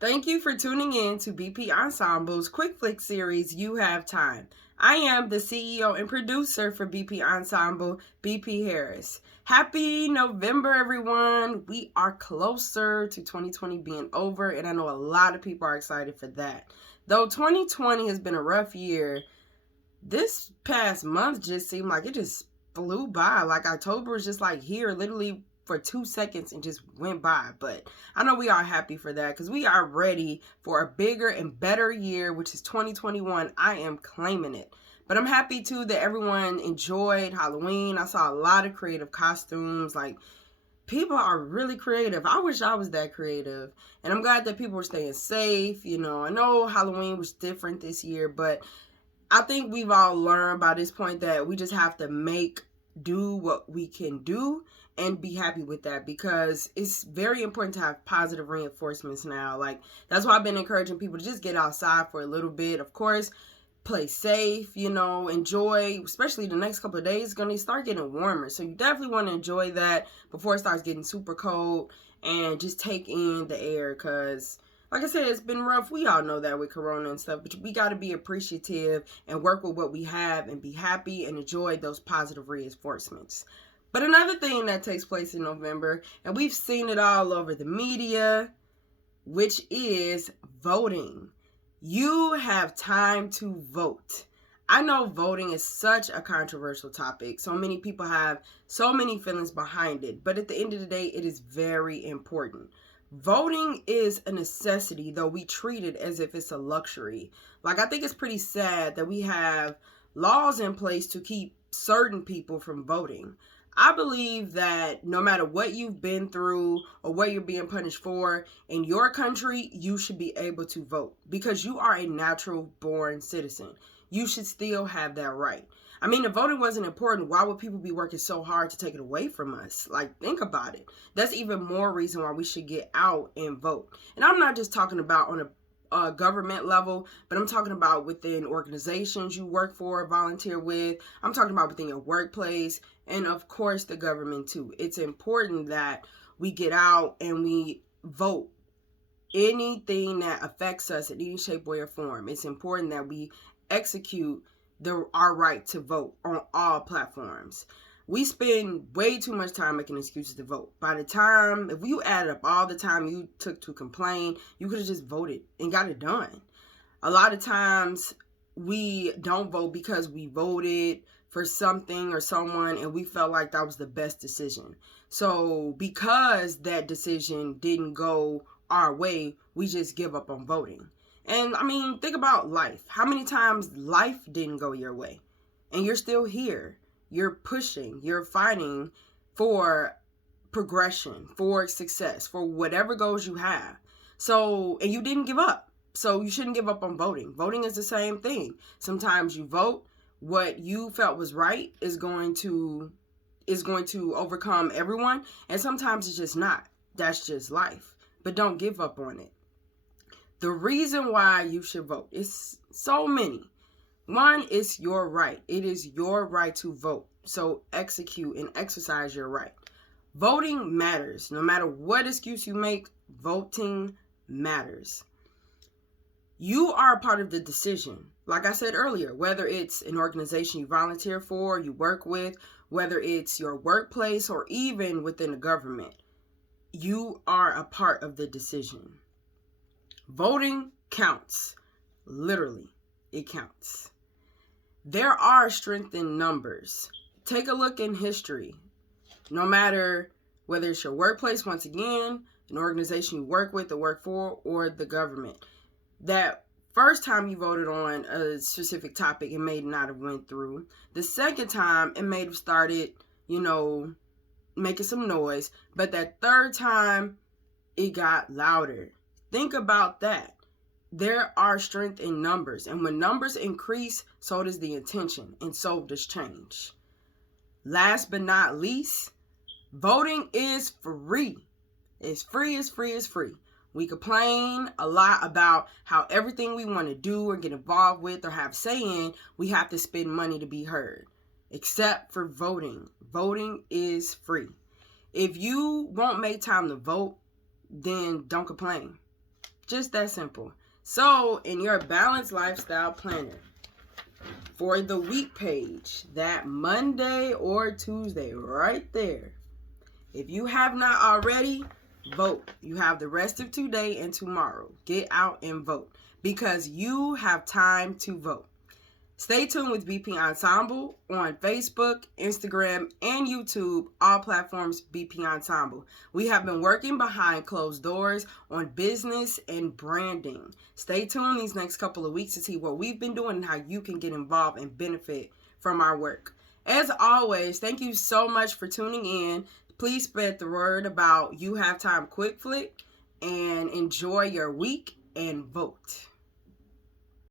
Thank you for tuning in to BP Ensemble's Quick Flick series, You Have Time. I am the CEO and producer for BP Ensemble, BP Harris. Happy November, everyone. We are closer to 2020 being over, and I know a lot of people are excited for that. Though 2020 has been a rough year, this past month just seemed like it just flew by. Like October was just like here, literally for 2 seconds and just went by. But I know we are happy for that because we are ready for a bigger and better year, which is 2021. I am claiming it. But I'm happy too that everyone enjoyed Halloween. I saw a lot of creative costumes. Like, people are really creative. I wish I was that creative. And I'm glad that people were staying safe. I know Halloween was different this year, but I think we've all learned by this point that we just have to make do what we can do and be happy with that, because it's very important to have positive reinforcements now. Like, that's why I've been encouraging people to just get outside for a little bit. Of course, play safe, enjoy, especially the next couple of days, it's going to start getting warmer. So you definitely want to enjoy that before it starts getting super cold, and just take in the air, because like I said, it's been rough. We all know that with Corona and stuff, but we got to be appreciative and work with what we have and be happy and enjoy those positive reinforcements. But another thing that takes place in November, and we've seen it all over the media, which is voting. You have time to vote. I know voting is such a controversial topic. So many people have so many feelings behind it, but at the end of the day, it is very important. Voting is a necessity, though we treat it as if it's a luxury. Like, I think it's pretty sad that we have laws in place to keep certain people from voting. I believe that no matter what you've been through or what you're being punished for, in your country, you should be able to vote because you are a natural born citizen. You should still have that right. I mean, if voting wasn't important, why would people be working so hard to take it away from us? Like, think about it. That's even more reason why we should get out and vote. And I'm not just talking about on a government level, but I'm talking about within organizations you work for, volunteer with. I'm talking about within your workplace, and of course the government too. It's important that we get out and we vote anything that affects us in any shape, way, or form. It's important that we execute our right to vote on all platforms. We spend way too much time making excuses to vote. By the time, if you added up all the time you took to complain, you could have just voted and got it done. A lot of times we don't vote because we voted for something or someone and we felt like that was the best decision. So because that decision didn't go our way, we just give up on voting. And I mean, think about life. How many times life didn't go your way and you're still here? You're pushing, you're fighting for progression, for success, for whatever goals you have. So, and you didn't give up. So you shouldn't give up on voting. Voting is the same thing. Sometimes you vote, what you felt was right is going to overcome everyone, and sometimes it's just not. That's just life. But don't give up on it. The reason why you should vote is so many. One, is your right. It is your right to vote. So execute and exercise your right. Voting matters. No matter what excuse you make, voting matters. You are a part of the decision. Like I said earlier, whether it's an organization you volunteer for, you work with, whether it's your workplace or even within the government, you are a part of the decision. Voting counts. Literally, it counts. There are strength in numbers. Take a look in history. No matter whether it's your workplace, once again, an organization you work with or work for, or the government, that first time you voted on a specific topic, it may not have went through. The second time, it may have started, making some noise. But that third time, it got louder. Think about that. There are strength in numbers. And when numbers increase, so does the intention. And so does change. Last but not least, voting is free. It's free, it's free, it's free. We complain a lot about how everything we want to do or get involved with or have say in, we have to spend money to be heard. Except for voting. Voting is free. If you won't make time to vote, then don't complain. Just that simple. So in your balanced lifestyle planner, for the week page, that Monday or Tuesday right there, if you have not already, vote. You have the rest of today and tomorrow. Get out and vote because you have time to vote. Stay tuned with BP Ensemble on Facebook, Instagram, and YouTube, all platforms BP Ensemble. We have been working behind closed doors on business and branding. Stay tuned these next couple of weeks to see what we've been doing and how you can get involved and benefit from our work. As always, thank you so much for tuning in. Please spread the word about You Have Time Quick Flick and enjoy your week and vote.